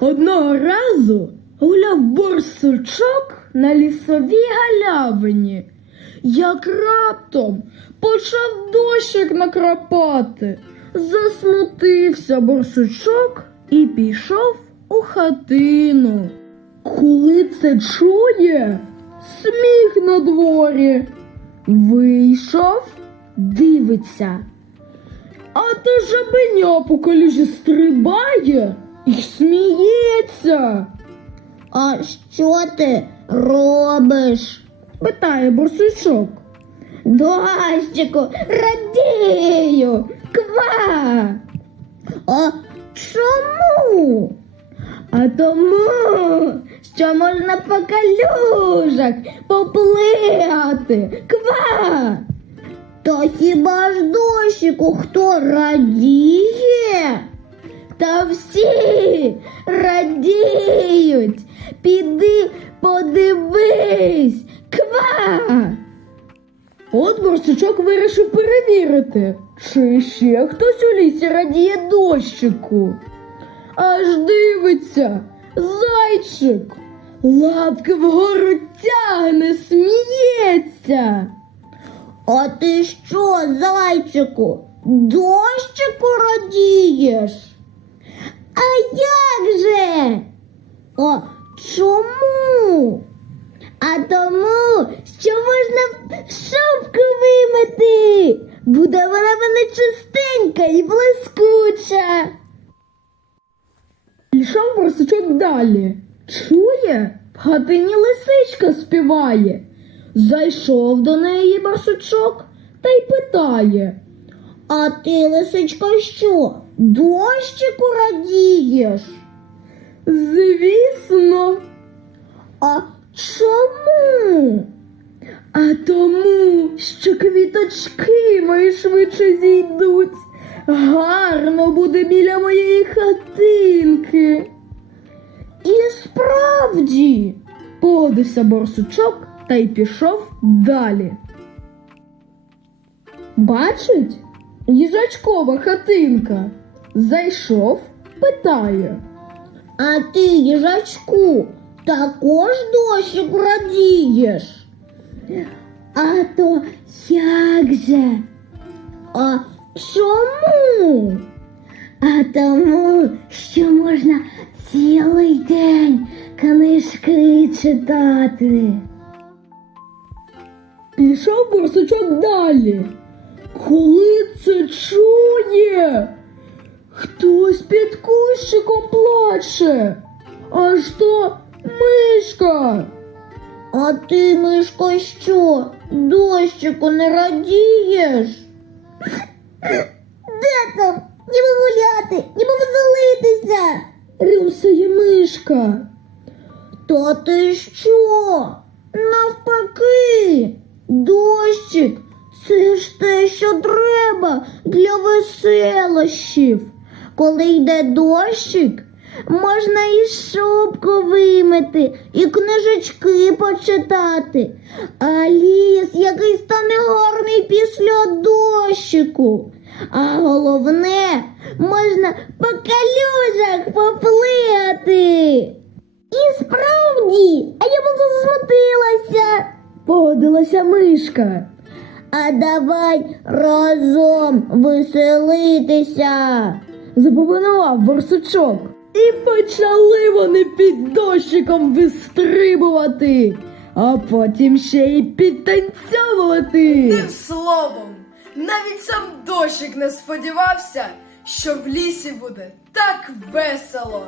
Одного разу гуляв борсучок на лісовій галявині, як раптом почав дощик накрапати. Засмутився борсучок і пішов у хатину. Коли це чує, сміх на дворі. Вийшов, дивиться. А то жабеня по калюжі стрибає сміється. А що ти робиш? Питає борсучок. Дощику, радію, ква. А чому? А тому, що можна по калюжах поплигати. Ква. Та хіба ж дощику хто радіє? Та всі радіють. Піди подивись. Ква. От борсучок вирішив перевірити, чи ще хтось у лісі радіє дощику. Аж дивиться, зайчик, лапки вгору тягне, сміється. А ти що, зайчику, дощику радієш? А як же? А чому? А тому, що можна шапку вимити. Буде вона вона чистенька і блискуча. Пішов борсучок далі. Чує, в хатині лисичка співає. Зайшов до неї борсучок та й питає. А ти, лисичка, що? Дощику радієш? Квіточки мої швидше зійдуть. Гарно буде біля моєї хатинки. І справді, погодився борсучок та й пішов далі. Бачить, їжачкова хатинка. Зайшов, питає. А ти, їжачку, також дощику радієш? А то як же? А чому? А тому, що можна цілий день книжки читати. Пішов борсучок далі. Коли це чує? Хтось під кущиком плаче. Аж то мишка. А ти, Мишко, що, дощику не радієш? Де там? Ніби гуляти, ніби веселитися. Рюмсає мишка. Та ти що? Навпаки, дощик це ж те, що треба для веселощів. Коли йде дощик, можна і шубку вимити, і книжечки почитати. А ліс який стане гарний після дощику. А головне, можна по калюжах поплигати. І справді, а я буду засмутилася. Погодилася мишка. А давай разом веселитися. Запропонував борсучок. І почали вони під дощиком вистрибувати, а потім ще й підтанцьовувати. Одним словом, навіть сам дощик не сподівався, що в лісі буде так весело.